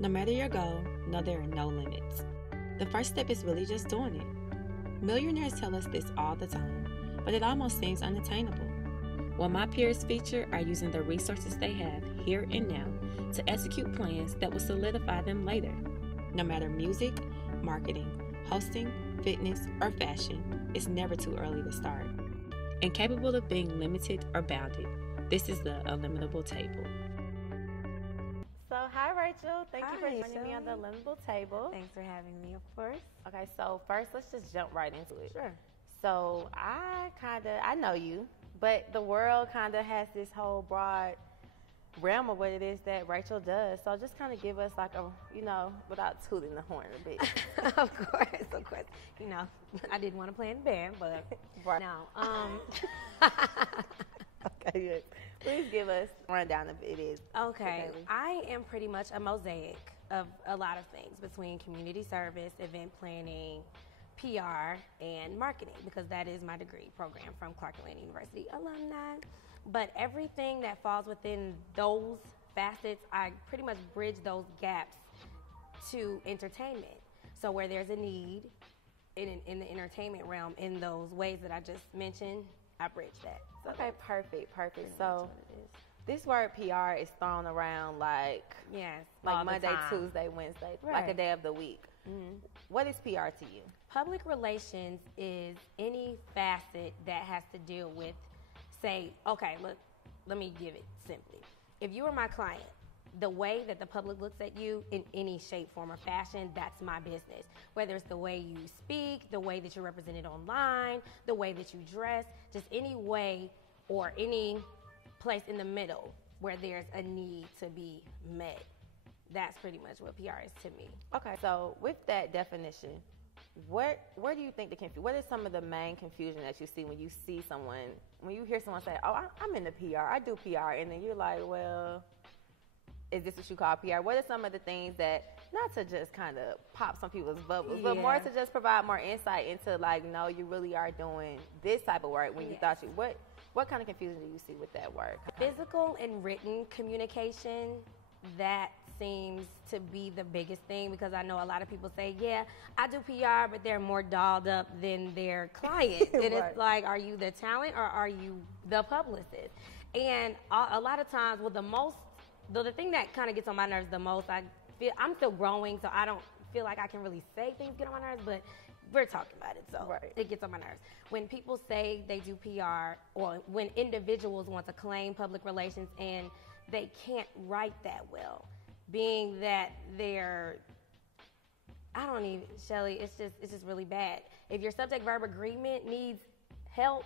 No matter your goal, know there are no limits. The first step is really just doing it. Millionaires tell us this all the time, but it almost seems unattainable. What my peers feature are using the resources they have here and now to execute plans that will solidify them later. No matter music, marketing, hosting, fitness, or fashion, it's never too early to start. Incapable of being limited or bounded, this is the Illimitable Table. So, hi Rachel. Thank you for Hi, joining me on the Shelly. Illimitable Table. Thanks for having me, of course. Okay, so first let's just jump right into it. Sure. So, I know you, but the world kind of has this whole broad realm of what it is that Rachel does. So, just kind of give us like a, without tooting the horn a bit. Of course. You know, I didn't want to play in the band, but Right. no. Okay, yes. Please give us a rundown of it is. Okay, Bailey. I am pretty much a mosaic of a lot of things between community service, event planning, PR, and marketing, because that is my degree program from Clark Atlanta University alumni. But everything that falls within those facets, I pretty much bridge those gaps to entertainment. So where there's a need in the entertainment realm in those ways that I just mentioned, I bridge that. So Okay, that's perfect. pretty much So, what it is. this word PR is thrown around like Yes, all the Monday, time. Tuesday, Wednesday, like a Right. day of the week. What is PR to you? Public relations is any facet that has to deal with, say, okay, look, let me give it simply. If you are my client, the way that the public looks at you in any shape, form, or fashion, that's my business. Whether it's the way you speak, the way that you're represented online, the way that you dress, just any way or any place in the middle where there's a need to be met. That's pretty much what PR is to me. Okay, so with that definition, where do you think what is some of the main confusion that you see when you see someone, when you hear someone say, oh, I'm in the PR, I do PR, and then you're like, well, is this what you call PR? What are some of the things that, not to just kind of pop some people's bubbles, but more Yeah. to just provide more insight into like, no, you really are doing this type of work when you Yes. thought you, what kind of confusion do you see with that word? Physical and written communication, that seems to be the biggest thing, because I know a lot of people say, yeah, I do PR, but they're more dolled up than their client. And Right. it's like, are you the talent or are you the publicist? And a lot of times, well, the thing that kind of gets on my nerves the most, I'm still growing, so I don't feel like I can really say things get on my nerves, but we're talking about it, so Right. it gets on my nerves. When people say they do PR, or when individuals want to claim public relations and they can't write that well, being that Shelly, it's just really bad. If your subject verb agreement needs help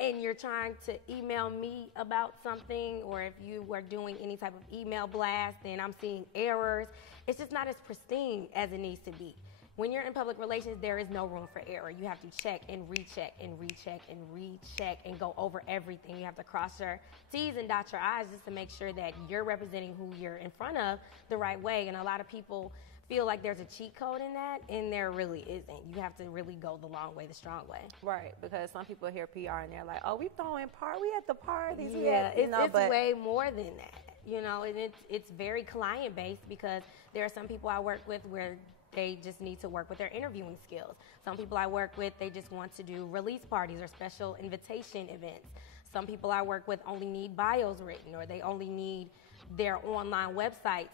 and you're trying to email me about something, or if you were doing any type of email blast and I'm seeing errors, it's just not as pristine as it needs to be. When you're in public relations, there is no room for error. You have to check and recheck and recheck and recheck and go over everything. You have to cross your T's and dot your I's just to make sure that you're representing who you're in front of the right way. And a lot of people feel like there's a cheat code in that, and there really isn't. You have to really go the long way, the strong way. Right, because some people hear PR and they're like, oh, we throwing we at the parties. we Yeah, at, it's way more than that, and it's very client based, because there are some people I work with where they just need to work with their interviewing skills. Some people I work with, they just want to do release parties or special invitation events. Some people I work with only need bios written, or they only need their online websites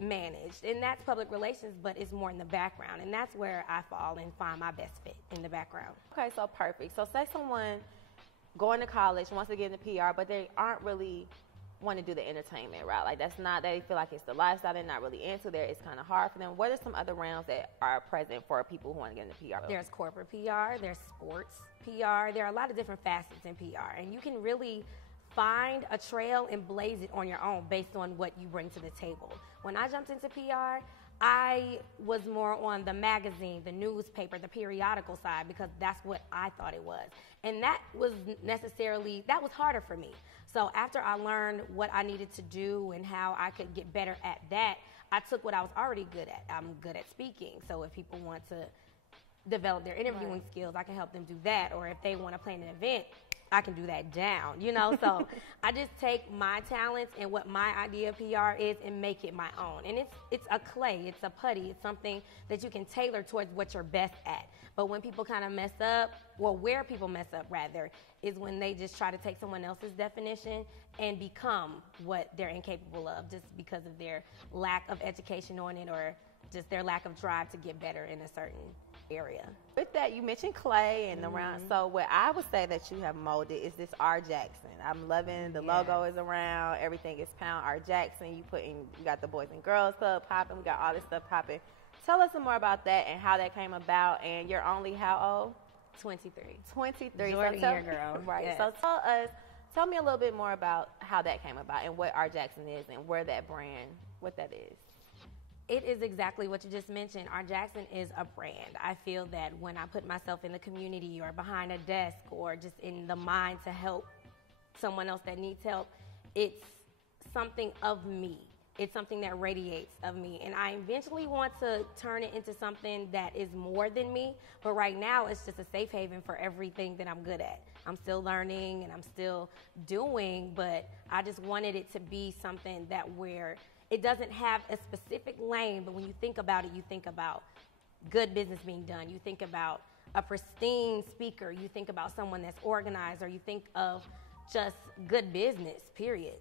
managed. And that's public relations, but it's more in the background. And that's where I fall and find my best fit, in the background. Okay, so perfect. So say someone going to college wants to get into PR, but they aren't really want to do the entertainment route. Like they feel like it's the lifestyle they're not really into there. It's kind of hard for them. What are some other realms that are present for people who want to get into PR? There's corporate PR, there's sports PR. There are a lot of different facets in PR, and you can really find a trail and blaze it on your own based on what you bring to the table. When I jumped into PR, I was more on the magazine, the newspaper, the periodical side, because that's what I thought it was. And that was harder for me. So after I learned what I needed to do and how I could get better at that, I took what I was already good at. I'm good at speaking. So if people want to develop their interviewing skills, I can help them do that. Or if they want to plan an event, I can do that down, you know? So I just take my talents and what my idea of PR is and make it my own. And it's a clay, it's a putty, it's something that you can tailor towards what you're best at. But when people kind of mess up, well, where people mess up rather, is when they just try to take someone else's definition and become what they're incapable of just because of their lack of education on it or just their lack of drive to get better in a certain area. With that, you mentioned clay and around. So what I would say that you have molded is this R. Jackson. I'm loving the logo is around. Everything is pound R. Jackson. You got the Boys and Girls Club popping. We got all this stuff popping. Tell us some more about that and how that came about. And you're only how old? 23. 23. Jordan year girl. Right. Yes. So tell me a little bit more about how that came about and what R. Jackson is and where that brand, what that is. It is exactly what you just mentioned. R. Jackson is a brand. I feel that when I put myself in the community or behind a desk or just in the mind to help someone else that needs help, it's something of me. It's something that radiates of me. And I eventually want to turn it into something that is more than me. But right now, it's just a safe haven for everything that I'm good at. I'm still learning and I'm still doing, but I just wanted it to be something that where it doesn't have a specific lane, but when you think about it, you think about good business being done. You think about a pristine speaker. You think about someone that's organized, or you think of just good business, period.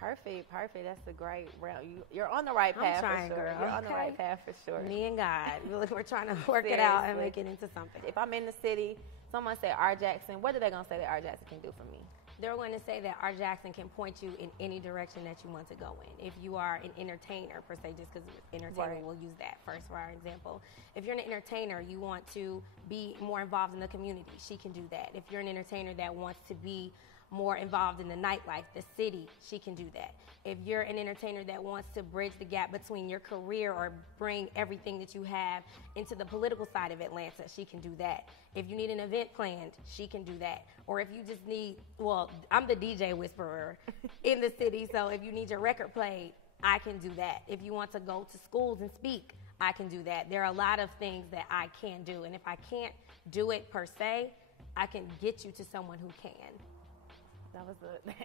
Perfect. That's a great route. You're on the right path. I'm trying, for sure. girl. You're on the Okay. right path for sure. Me and God, we're trying to work it out and Seriously. make it into something. If I'm in the city, someone say R. Jackson, what are they going to say that R. Jackson can do for me? They're going to say that R. Jackson can point you in any direction that you want to go in. If you are an entertainer, per se, just because entertainer, Right. we'll use that first for our example. If you're an entertainer, you want to be more involved in the community, she can do that. If you're an entertainer that wants to be more involved in the nightlife, the city, she can do that. If you're an entertainer that wants to bridge the gap between your career or bring everything that you have into the political side of Atlanta, she can do that. If you need an event planned, she can do that. Or if you just need, well, I'm the DJ whisperer in the city, so if you need your record played, I can do that. If you want to go to schools and speak, I can do that. There are a lot of things that I can do, and if I can't do it per se, I can get you to someone who can.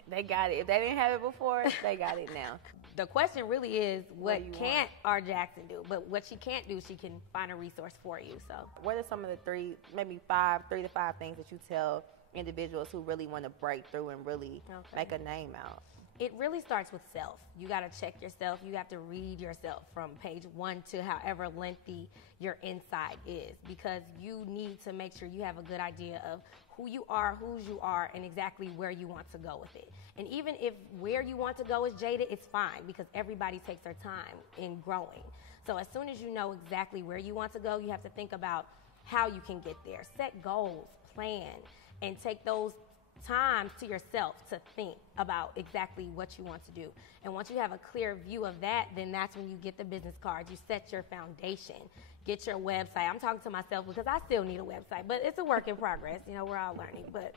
They got it. If they didn't have it before, they got it now. The question really is, what you can't R. Jackson do? But what she can't do, she can find a resource for you. So What are some of the three to five things that you tell individuals who really want to break through and really make a name out? it really starts with self. You got to check yourself. You have to read yourself from page 1 to however lengthy your inside is, because you need to make sure you have a good idea of who you are, whose you are, and exactly where you want to go with it. And even if where you want to go is jaded, it's fine, because everybody takes their time in growing. So as soon as you know exactly where you want to go, you have to think about how you can get there. Set goals, plan, and take those time to yourself to think about exactly what you want to do. And once you have a clear view of that, then that's when you get the business cards. You set your foundation, get your website. I'm talking to myself because I still need a website, but it's a work in progress. You know, we're all learning. But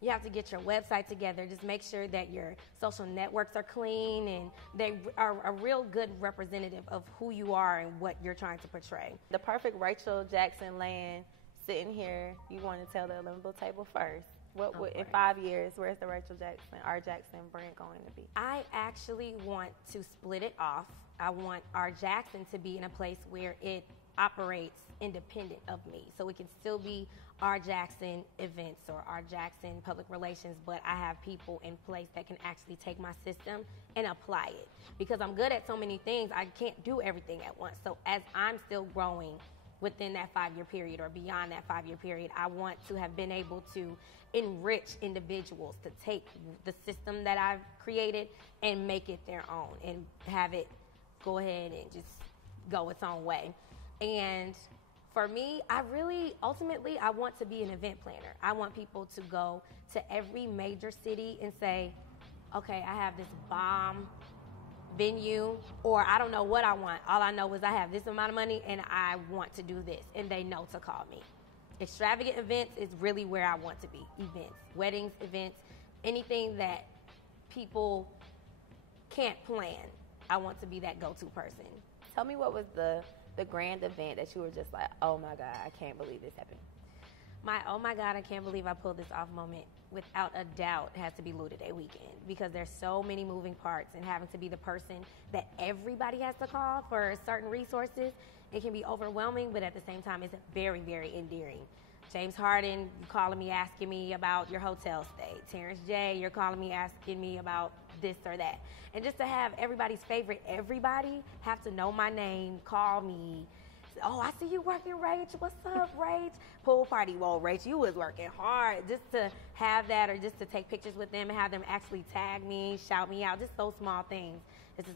you have to get your website together. Just make sure that your social networks are clean and they are a real good representative of who you are and what you're trying to portray. The perfect Rachel Jackson land sitting here, you want to tell the Illimitable table first. What would, in 5 years, where's the Rachel Jackson, R. Jackson brand going to be? I actually want to split it off. I want R. Jackson to be in a place where it operates independent of me. So it can still be R. Jackson events or R. Jackson public relations, but I have people in place that can actually take my system and apply it. Because I'm good at so many things, I can't do everything at once. So as I'm still growing within that 5-year period or beyond that 5-year period, I want to have been able to enrich individuals to take the system that I've created and make it their own and have it go ahead and just go its own way. And for me, ultimately, I want to be an event planner. I want people to go to every major city and say, okay, I have this bomb venue, or I don't know what I want. All I know is I have this amount of money and I want to do this, and they know to call me. Extravagant events is really where I want to be. Events, weddings, events, anything that people can't plan. I want to be that go-to person. Tell me, what was the grand event that you were just like, oh my God, I can't believe this happened? My oh my God, I can't believe I pulled this off moment without a doubt, has to be Lou Today weekend, because there's so many moving parts, and having to be the person that everybody has to call for certain resources, it can be overwhelming, but at the same time, it's very, very endearing. James Harden, you calling me asking me about your hotel stay. Terrence J, you're calling me asking me about this or that. And just to have everybody's favorite everybody have to know my name, call me. Oh, I see you working, Rach. What's up, Rach? Pool party. Well, Rach, you was working hard. Just to have that, or just to take pictures with them and have them actually tag me, shout me out. Just those small things. It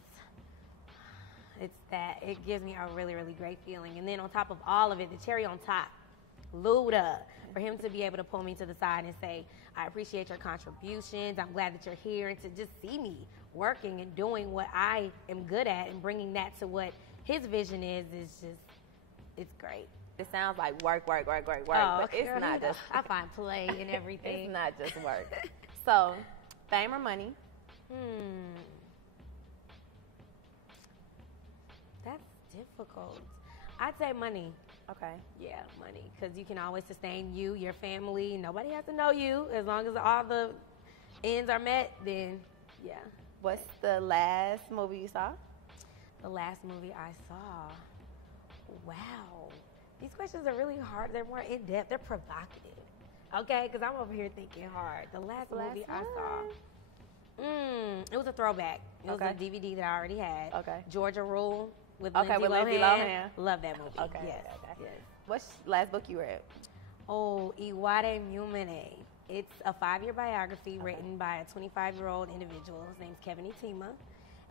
gives me a really, really great feeling. And then on top of all of it, the cherry on top, Luda, for him to be able to pull me to the side and say, I appreciate your contributions. I'm glad that you're here, and to just see me working and doing what I am good at and bringing that to what his vision is just, it's great. It sounds like work, Oh, but it's girl, not just. I find play in everything. It's not just work. So, fame or money? That's difficult. I'd say money. Okay. Yeah, money, because you can always sustain you, your family. Nobody has to know you. As long as all the ends are met, then yeah. What's the last movie you saw? The last movie I saw. Wow. These questions are really hard. They're more in-depth. They're provocative. Okay, because I'm over here thinking hard. The last movie I saw. It was a throwback. It was a DVD that I already had. Okay. Georgia Rule with Okay, Lindsay with Lindsay Lohan. Lohan. Love that movie. Okay. Yes. Okay. Yes. What's the last book you read? Oh, Iwade Mumene. It's a 5-year biography written by a 25-year-old individual. His name's Kevin Itima,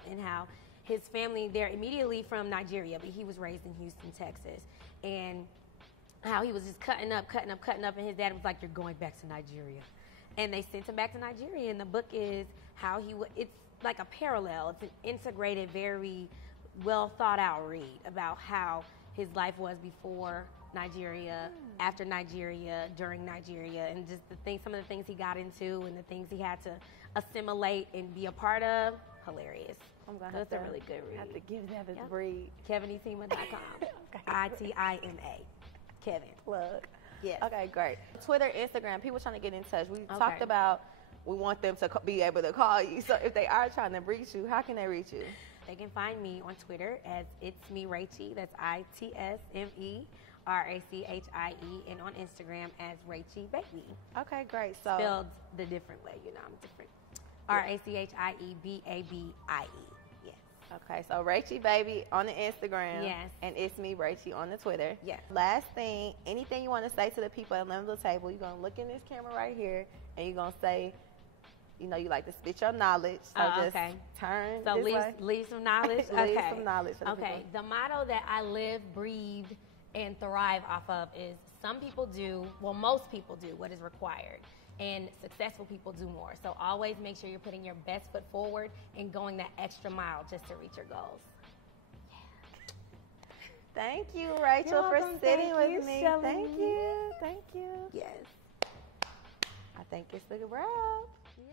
and how his family, they're immediately from Nigeria, but he was raised in Houston, Texas. And how he was just cutting up, and his dad was like, you're going back to Nigeria. And they sent him back to Nigeria, and the book is how it's like a parallel. It's an integrated, very well thought out read about how his life was before Nigeria, after Nigeria, during Nigeria, and just some of the things he got into and the things he had to assimilate and be a part of. Hilarious. I'm gonna have That's a really good read. Have to give that a read. KevinItima.com. Okay. ITIMA. Kevin. Plug. Yes. Okay, great. Twitter, Instagram, people trying to get in touch. We Okay. talked about we want them to be able to call you. So if they are trying to reach you, how can they reach you? They can find me on Twitter as It's Me Rachie. That's ITSMERACHIE, and on Instagram as Rachie Baby. Okay, great. So Spelled the different way, I'm different. RACHIEBABIE. Yes. Okay, so Rachie Baby on the Instagram. Yes. And It's Me Rachie on the Twitter. Yes. Last thing, anything you want to say to the people at Lemon Little Table, you're going to look in this camera right here and you're going to say, you like to spit your knowledge. So just okay. turn So this leave, way. leave some knowledge. Leave Okay. some knowledge for the Okay. people. The motto that I live, breathe, and thrive off of is most people do what is required, and successful people do more. So always make sure you're putting your best foot forward and going that extra mile just to reach your goals. Thank you, Rachel, You're for welcome. sitting Thank with you, me. Shelly. Thank you. Thank you. Yes. I think it's a wrap. Yeah.